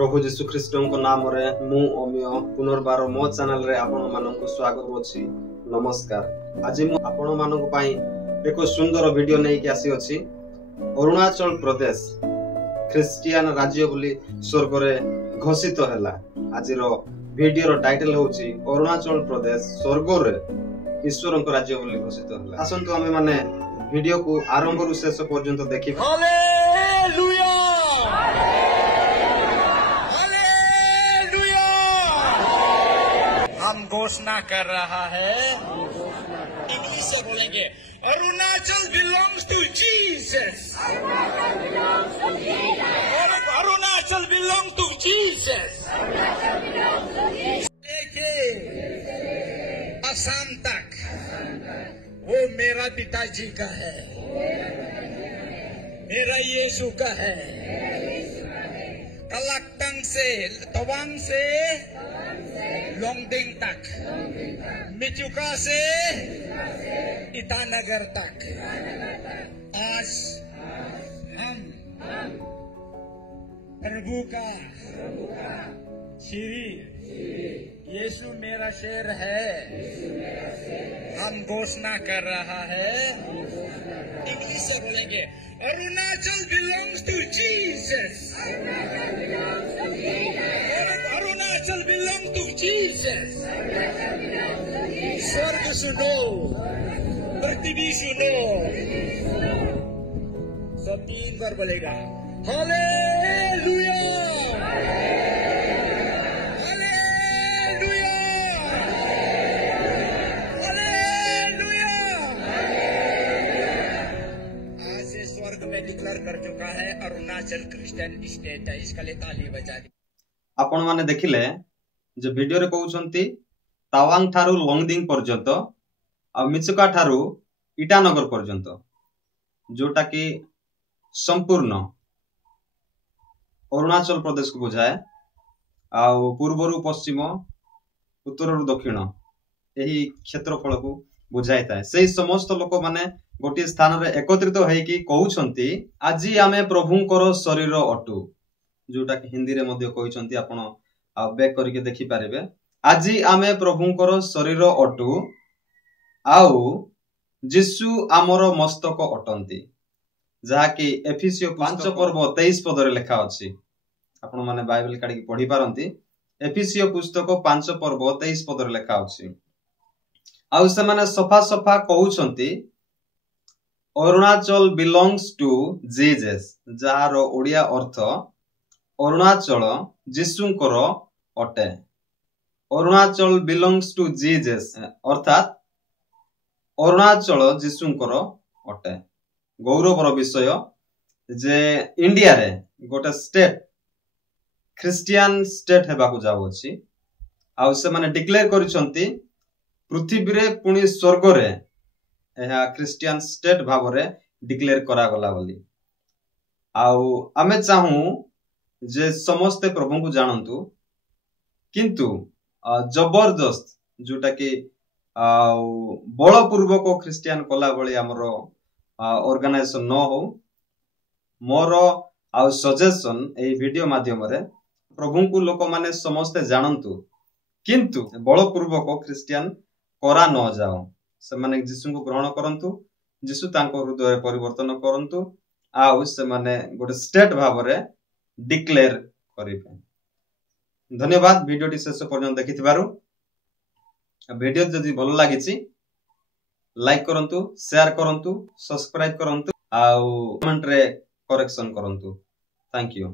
प्रभु जीशु ख्रीष्ट नाम रे मु अमिय पुनर्बार मो चैनल रे आपण मानक स्वागत अछि। नमस्कार। आज मु आपण मानक पई एक सुंदर वीडियो नै कि आसी अछि। अरुणाचल प्रदेश क्रिश्चियन राज्य बोली स्वर्ग रे घोषित हैला। आज रो वीडियो रो टाइटल होछि अरुणाचल प्रदेश स्वर्ग रे ईश्वरक राज्य बोली घोषित हैला। आसंतु हमें माने वीडियो को आरंभ रु शेष पर्यंत देखि। हालेलुया हम घोषणा कर रहा है, इंग्लिश से बोलेंगे, Arunachal belongs to Jesus. Arunachal belongs to Jesus. Assam तक वो मेरा पिताजी का है, मेरा यीशु का है। कलक्टंग से तवांग से लोंगडिंग तक, मिचुका से ईटानगर तक। आज हम प्रभु का श्री यीशु मेरा शेर है, हम घोषणा कर रहा है, इंग्लिश से बोलेंगे, Arunachal belongs to Jesus. Arunachal belongs to Jesus. स्वर्ग सुनो, पृथ्वी सुनो, सब 3 बार बोलेगा, हालेलुया हालेलुया हालेलुया। आज से स्वर्ग में डिक्लेयर कर चुका है अरुणाचल क्रिश्चियन स्टेट है। इसका लिए ताली बजा दी। आपण माने देखिले जे वीडियो रे कहउछंती तावांग ठारू लोंगडिंग पर्यंत आ मिचुका ठारू ईटानगर पर्यंत, जोटा कि संपूर्ण अरुणाचल प्रदेश को बुझाए। आ पूर्वरु पश्चिम उत्तररु दक्षिण एही क्षेत्रफल को बुझाई थाए। सेही समस्त लोक माने गोटे स्थान रे एकत्रित होइकी कहउछंती आजी आमे प्रभुंकर शरीर अटु, जोटा कि हिंदी रे मध्ये कहउछंती। आपण बैक करके देखि पारिबे, आजी आमे प्रभुंकर शरीर अटु आउ जीशु आमर मस्तक अटंती, जहा कि एफिसियो 5 पर्व 23 पद रे लिखा अछि। आपण माने बाइबल काढी के पढी पारंती। एफिसियो पुस्तक 5 पर्व 23 पद रे लिखा अछि। आउ से माने सफा सफा कहउछंती अरुणाचल बिलोंग्स टू जीसस, जहार ओडिया अर्थ अरुणाचल जीशुंकर अटे। अरुणाचल बिलोंग्स टू जीसस अर्थात अरुणाचल जीशुंकर अटे। गौरवर विषय जे इंडिया रे गोटे स्टेट क्रिश्चियन स्टेट हेबाकू जाउ अछि। आउ से माने डिक्लेयर करिसंती पृथ्वी रे पुनी स्वर्ग रे एहा क्रिश्चियन स्टेट भाव रे डिक्लेयर करा गला बोली। आउ आमे चाहू जे समस्त प्रभु को जानंतु, किंतु जबरदस्त जोटा कि बलपूर्वक क्रिश्चियन कला बळी हमर ऑर्गेनाइजेशन न हो। मोर आ सजेशन ए वीडियो माध्यम रे प्रभु को लोक माने समस्त जानंतु, किंतु बलपूर्वक क्रिश्चियन करा न जाओ। से माने जीशु को ग्रहण करंतु, जीशु तांको हृदय परिवर्तन करंतु, आउ से माने गोटे स्टेट भाव रे डिक्लेयर करिबे। धन्यवाद वीडियो टी शेष पर्यंत देखिथिबारु। वीडियो जदि भलो लागिछि लाइक करंतु, शेयर करंतु, सब्सक्राइब करंतु, आउ कमेंट रे करेक्शन करंतु। Thank you.